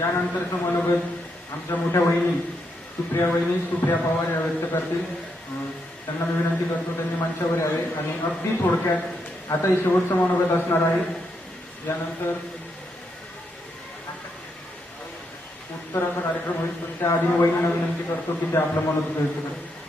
यानंतरचं मनोगत आमच्या मोठ्या वहिनी सुप्रिया पवार या व्यक्त करतील. त्यांना मी विनंती करतो त्यांनी मंचावर यावे आणि अगदी थोडक्यात आता हे शेवटचं मनोगत असणार आहे. यानंतर उत्तराचा कार्यक्रम होईल. त्या आधी वहिनींना विनंती करतो की ते आपलं मनोगत व्यक्त करा.